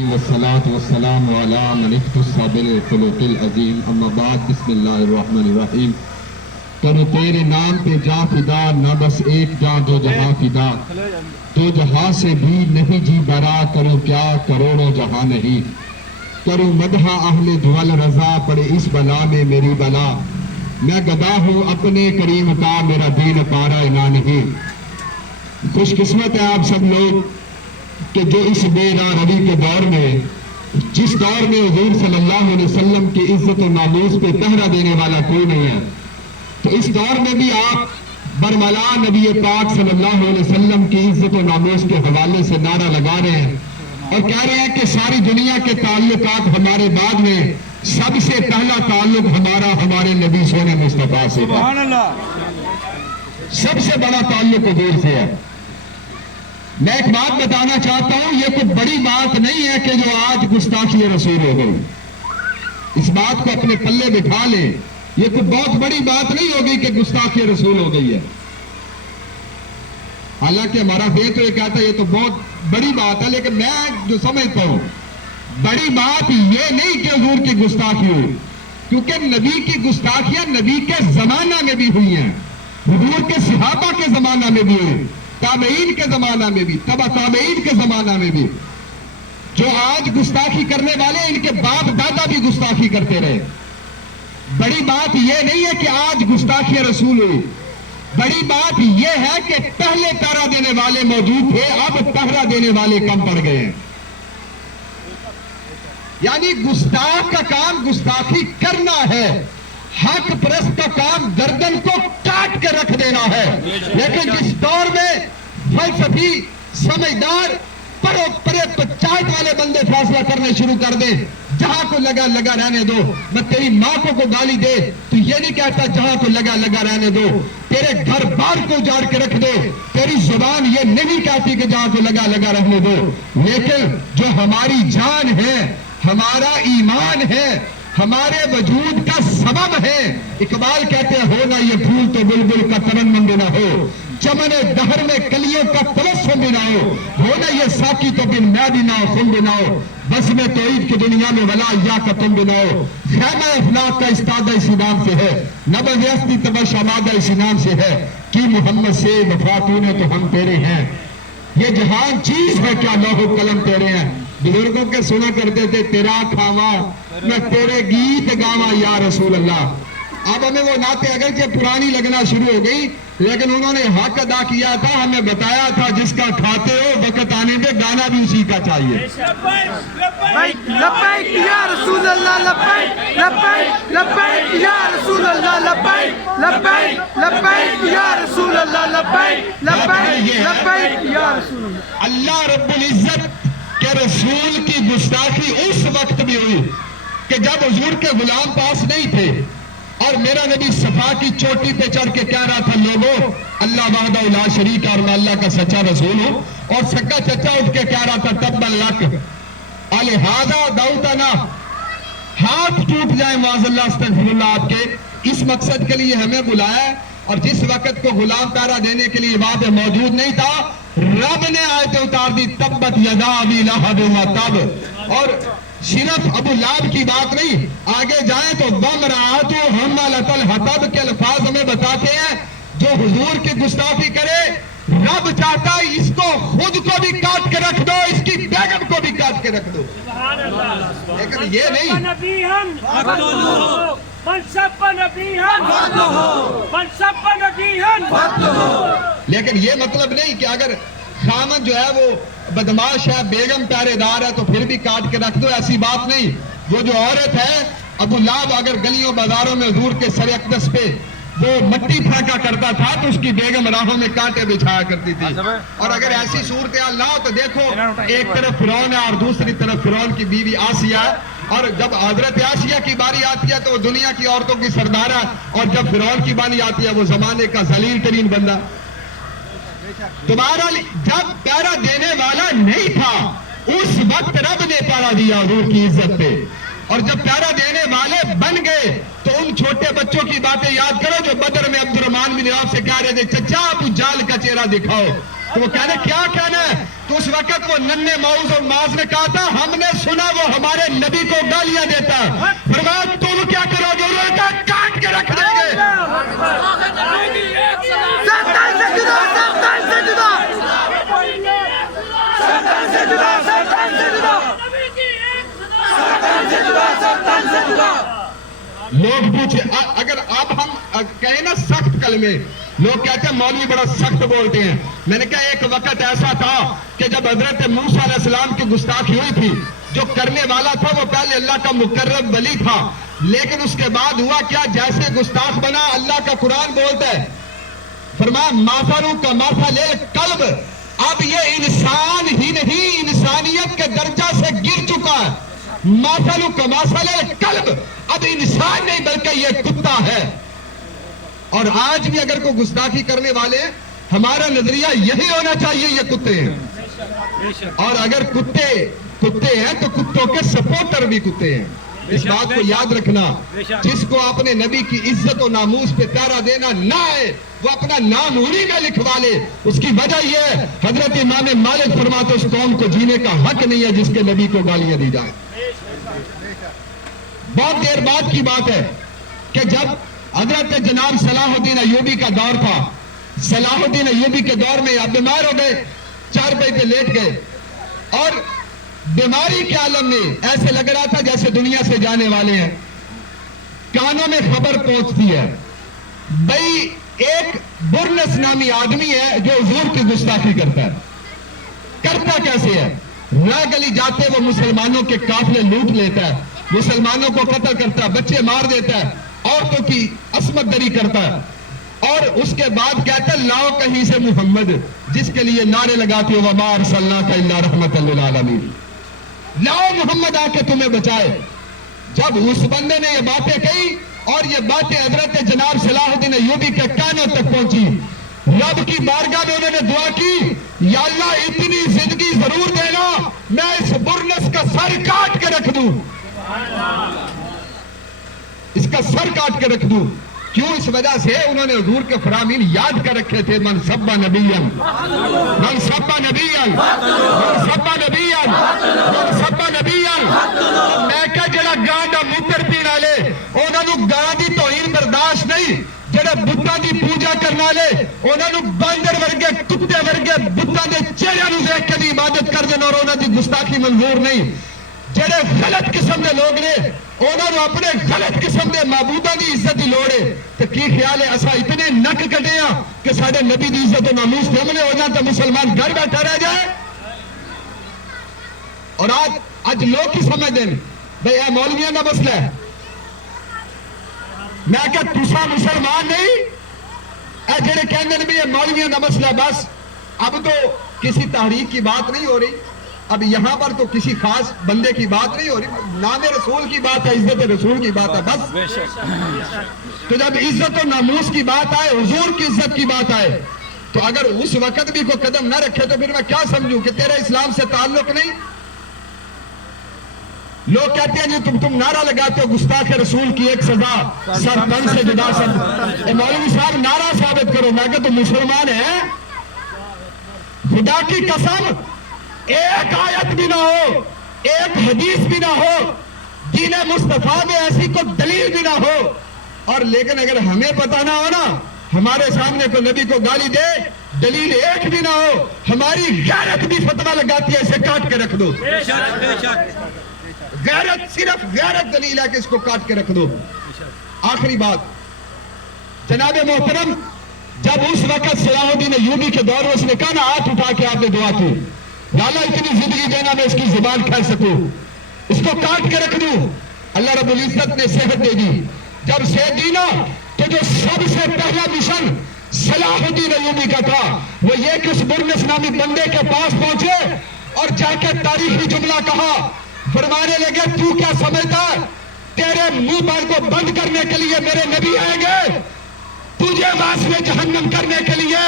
والصلاة والسلام على من اختص بالخلق العظیم اما بعد بسم اللہ الرحمن الرحیم کرو تیرے نام پہ جا فدا نہ بس ایک جان دو جہاں فدا دو جہاں سے بھی نہیں جی برا کرو کیا کروڑوں جہاں نہیں کرو مدح اہل دول رضا پڑے اس بلا میں میری بلا میں گدا ہوں اپنے کریم کا میرا دین پارا انا نہیں خوش قسمت ہے آپ سب لوگ کہ جو اس بے راہ روی کے دور میں جس دور میں حضور صلی اللہ علیہ وسلم کی عزت و ناموس پہ پہرا دینے والا کوئی نہیں ہے تو اس دور میں بھی آپ برملا نبی پاک صلی اللہ علیہ وسلم کی عزت و ناموس کے حوالے سے نعرہ لگا رہے ہیں اور کہہ رہے ہیں کہ ساری دنیا کے تعلقات ہمارے بعد میں سب سے پہلا تعلق ہمارا ہمارے نبی سونے مصطفیٰ سے سب سے بڑا تعلق حضور سے ہے۔ میں ایک بات بتانا چاہتا ہوں، یہ کوئی بڑی بات نہیں ہے کہ جو آج گستاخی رسول ہو گئی، اس بات کو اپنے پلے بٹھا لیں، یہ کوئی بہت بڑی بات نہیں ہوگی کہ گستاخی رسول ہو گئی ہے۔ حالانکہ ہمارا ذہن تو یہ کہتا ہے یہ تو بہت بڑی بات ہے، لیکن میں جو سمجھتا ہوں بڑی بات یہ نہیں کہ حضور کی گستاخی ہوئی، کیونکہ نبی کی گستاخیاں نبی کے زمانہ میں بھی ہوئی ہیں، حضور کے صحابہ کے زمانہ میں بھی ہوئی، تابعین کے زمانہ میں بھی، تبع تابعین کے زمانہ میں بھی۔ جو آج گستاخی کرنے والے ان کے باپ دادا بھی گستاخی کرتے رہے۔ بڑی بات یہ نہیں ہے کہ آج گستاخی رسول ہوئی، بڑی بات یہ ہے کہ پہلے پہرا دینے والے موجود تھے، اب پہرا دینے والے کم پڑ گئے ہیں۔ یعنی گستاخ کا کام گستاخی کرنا ہے، حق پرست کا کام گردن کو کاٹ کے رکھ دینا ہے۔ لیکن جس دور میں فلسفی سمجھدار پرے پچایت والے بندے فیصلہ کرنے شروع کر دیں، جہاں کو لگا لگا رہنے دو، میں تیری ماں کو گالی دے تو یہ نہیں کہتا جہاں کو لگا لگا رہنے دو، تیرے گھر بار کو اجاڑ کے رکھ دے، تیری زبان یہ نہیں کہتی کہ جہاں کو لگا لگا رہنے دو۔ لیکن جو ہماری جان ہے، ہمارا ایمان ہے، ہمارے وجود کا سبب ہے، اقبال کہتے ہیں ہو نہ یہ پھول تو بلبل کا ترنم نہ ہو، چمن دہر میں کلیوں کا تبسم بھی نہ ہو نہ یہ ساقی تو بن میں بھی نہ ہو خم بھی نہ ہو، بس میں توحید کی دنیا میں ولا یا کا تم بھی نہ ہو، خیمہ افلاق کا استادہ اسی نام سے ہے، نبض ہستی تبش آمادہ اسی نام سے ہے، کی محمد سے وفاتوں تو ہم تیرے ہیں، یہ جہان چیز ہے کیا لوح و قلم تیرے ہیں۔ بزرگوں کے سنا کرتے تھے تیرا کھاوا میں تیرے گیت گاوا یا رسول اللہ۔ اب ہمیں وہ نعتیں اگرچہ پرانی لگنا شروع ہو گئی، لیکن انہوں نے حق ادا کیا تھا، ہمیں بتایا تھا جس کا کھاتے ہو وقت آنے پہ گانا بھی اسی کا چاہیے۔ لبیک یا رسول اللہ، لبیک لبیک لبیک یا رسول اللہ، لبیک لبیک لبیک یا رسول اللہ، لبیک لبیک لبیک یا رسول اللہ۔ اللہ رب العزت کہ رسول کی گستاخی اس وقت بھی ہوئی کہ جب حضور کے غلام پاس نہیں تھے اور میرا نبی صفا کی چوٹی پہ چڑھ کے کہہ رہا تھا لوگوں اللہ وحدہ لا شریک اور میں اللہ کا سچا رسول ہوں، اور سکا چچا اٹھ کے کہہ رہا تھا تبا لک الہذا دعوتنا، ہاتھ ٹوٹ جائے معاذ اللہ استغفر اللہ آپ کے، اس مقصد کے لیے ہمیں بلایا ہے۔ اور جس وقت کو غلام پہرا دینے کے لیے وہاں پہ موجود نہیں تھا، رب نے آیتیں اتار دی تبت یدا ابی لہب وتب، اور صرف ابو لہب کی بات نہیں، آگے جائیں تو وامرأۃ حمالۃ الحطب کے الفاظ ہمیں بتاتے ہیں جو حضور کی گستاخی کرے رب چاہتا ہے اس کو خود کو بھی کاٹ کے رکھ دو، اس کی بیگم کو بھی کاٹ کے رکھ دو، لیکن یہ نہیں۔ لیکن یہ مطلب نہیں کہ اگر خامن جو ہے وہ بدماش ہے، بیگم پہرے دار ہے تو پھر بھی کاٹ کے رکھ دو، ایسی بات نہیں۔ وہ جو عورت ہے ابو لہب اگر گلیوں بازاروں میں حضور کے سر اقدس پہ وہ مٹی پھینکا کرتا تھا تو اس کی بیگم راہوں میں کانٹے بچھایا کرتی تھی۔ اور اگر ایسی صورتحال نہ ہو تو دیکھو ایک طرف فرعون ہے اور دوسری طرف فرعون کی بیوی آسیہ ہے، اور جب حضرت آسیہ کی باری آتی ہے تو وہ دنیا کی عورتوں کی سردار ہے، اور جب فرعون کی باری آتی ہے وہ زمانے کا ذلیل ترین بندہ۔ تمہارا جب پہرا دینے والا نہیں تھا اس وقت رب نے پہرا دیا حضور کی عزت پہ، اور جب پہرا دینے والے بن گئے تو ان چھوٹے بچوں کی باتیں یاد کرو جو بدر میں عبد الرحمن بن عوف سے کہہ رہے تھے چچا ابو جال کا چہرہ دکھاؤ، تو وہ کہنے کیا کہنا ہے، تو اس وقت وہ ننھے معوذ اور معاذ نے کہا تھا ہم نے لوگ پوچھے اگر اب ہم کہیں نا سخت کلمے، لوگ کہتے ہیں مولوی بڑا سخت بولتے ہیں. میں نے کہا ایک وقت ایسا تھا کہ جب حضرت موسیٰ علیہ السلام کی گستاخی ہوئی تھی، جو کرنے والا تھا وہ پہلے اللہ کا مقرب ولی تھا، لیکن اس کے بعد ہوا کیا، جیسے گستاخ بنا اللہ کا قرآن بولتا ہے، فرمایا ماثرو کا ماثل الکلب. اب یہ انسان ہی نہیں، انسانیت کے درجہ سے گر چکا ہے. ماثلو کا ماثل الکلب، اب انسان نہیں بلکہ یہ کتا ہے. اور آج بھی اگر کوئی گستاخی کرنے والے، ہمارا نظریہ یہی ہونا چاہیے یہ کتے ہیں. اور اگر کتے ہیں تو کتوں کے سپورٹر بھی کتے ہیں. اس بات کو یاد رکھنا، جس کو اپنے نبی کی عزت و ناموس پہ پیرا دینا نہ ہے وہ اپنا نام انہی میں لکھوا لے. اس کی وجہ یہ ہے حضرت امام مالک فرماتے اس قوم کو جینے کا حق نہیں ہے جس کے نبی کو گالیاں دی جائیں. بہت دیر بعد کی بات ہے کہ جب حضرت جناب صلاح الدین ایوبی کا دور تھا، صلاح الدین ایوبی کے دور میں آپ بیمار ہو گئے، چارپائی پہ لیٹ گئے، اور بیماری کے عالم میں ایسے لگ رہا تھا جیسے دنیا سے جانے والے ہیں. کانوں میں خبر پہنچتی ہے بھئی ایک برنس نامی آدمی ہے جو حضور کی گستاخی کرتا ہے. کرتا کیسے ہے؟ راہ گلی جاتے وہ مسلمانوں کے قافلے لوٹ لیتا ہے، مسلمانوں کو قتل کرتا ہے، بچے مار دیتا ہے، عورتوں کی عصمت دری کرتا ہے، اور اس کے بعد کہتا ہے لاؤ کہیں سے محمد، جس کے لیے نعرے لگاتے ہو وَمَا أَرْسَلْنَاكَ إِلَّا رَحْمَةً لِلْعَالَمِينَ، لاؤ محمد آ کے تمہیں بچائے. جب اس بندے نے یہ باتیں کہی اور یہ باتیں حضرت جناب صلاح الدین ایوبی کے کانوں تک پہنچی، رب کی بارگاہ میں انہوں نے دعا کی یا اللہ اتنی زندگی ضرور دینا میں اس برنس کا سر کاٹ کے رکھ دوں، اس کا سر کاٹ کے رکھ دوں. کیوں؟ اس وجہ سے انہوں نے حضور کے فرامین یاد کر رکھے تھے، من سب نبیًا من سب نبیًا من سب نبیًا من سب نبیًا. میں کہا جڑا گاں دا موتر پین والے انہاں نو گاں دی توہین برداشت نہیں، جڑے بتاں دی پوجا کرن والے انہاں نو باندر ورگے کتے ورگے بتاں دے چہرے نو دیکھ کے بھی عبادت کر دین اور انہاں دی گستاخی منظور نہیں. جڑے غلط قسم دے لوگ نے انہاں نو اپنے غلط قسم دے معبوداں دی عزت دی لوڑ ہے. تے کی خیال ہے اسا اتنے نک کٹے ہاں کہ ساڈے نبی دی عزت و ناموس تے حملے ہو جائیں تو مسلمان گھر بیٹھا رہ جائے. اور آج لوگ کی سمجھ دیں بھئی اے مولویاں دا مسئلہ ہے. میں کہ تسا مسلمان نہیں، اے جڑے کہندے نے بھی یہ مولویاں دا مسئلہ ہے. بس اب تو کسی تحریک کی بات نہیں ہو رہی، اب یہاں پر تو کسی خاص بندے کی بات نہیں ہو رہی، نام رسول کی بات ہے، عزت رسول کی بات ہے. بس تو جب عزت و ناموس کی بات آئے، حضور کی عزت کی بات آئے، تو اگر اس وقت بھی کوئی قدم نہ رکھے تو پھر میں کیا سمجھوں کہ تیرا اسلام سے تعلق نہیں. لوگ کہتے ہیں جی تم نعرہ لگاتے ہو گستاخ رسول کی ایک سزا سر تن سے جدا سب. اے مولوی صاحب نعرہ ثابت کرو. میں کہ تم مسلمان ہیں؟ خدا کی قسم ایک آیت بھی نہ ہو، ایک حدیث بھی نہ ہو، دین مصطفیٰ میں ایسی کوئی دلیل بھی نہ ہو، اور لیکن اگر ہمیں پتہ نہ ہو نا، ہمارے سامنے کوئی نبی کو گالی دے، دلیل ایک بھی نہ ہو، ہماری غیرت بھی فتویٰ لگاتی ہے اسے کاٹ کے رکھ دو. غیرت صرف غیرت دلیل ہے کہ اس کو کاٹ کے رکھ دو. آخری بات جناب محترم، جب اس وقت صلاح الدین ایوبی کے دور میں اس نے کہا نا ہاتھ اٹھا کے آپ نے دعا کی اللہ اتنی زندگی دینا میں اس کی زبان کھا سکوں، اس کو کاٹ کے رکھ دوں. اللہ رب العزت نے صحت دے دی. جب صحت دی نا تو جو سب سے پہلا مشن صلاح الدین ایوبی کا تھا وہ یہ کہ اس برنس نامی بندے کے پاس پہنچے اور جا کے تاریخی جملہ کہا. فرمانے لگے تو کیا سمجھتا تیرے منہ بار کو بند کرنے کے لیے میرے نبی آئیں گے؟ تجھے واسطے جہنم کرنے کے لیے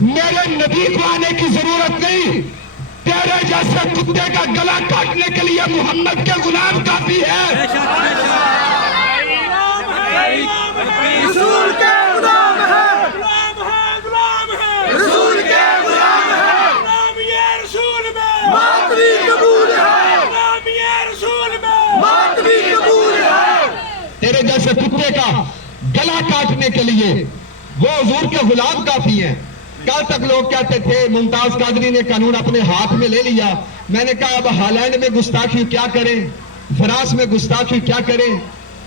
میرے نبی کو آنے کی ضرورت نہیں. تیرے جیسے کتے کا گلا کاٹنے کے لیے محمد کے غلام کافی ہے. رسول کے غلام ہے، رسول کے غلام ہے، رسول میں بات بھی قبول ہے، رسول میں بات بھی قبول ہے. تیرے جیسے کتے کا گلا کاٹنے کے لیے وہ حضور کے غلام کافی ہیں. کل تک لوگ کہتے تھے ممتاز قادری نے قانون اپنے ہاتھ میں لے لیا. میں نے کہا اب ہالینڈ میں گستاخی کیا کریں، فرانس میں گستاخی کیا کریں،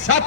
7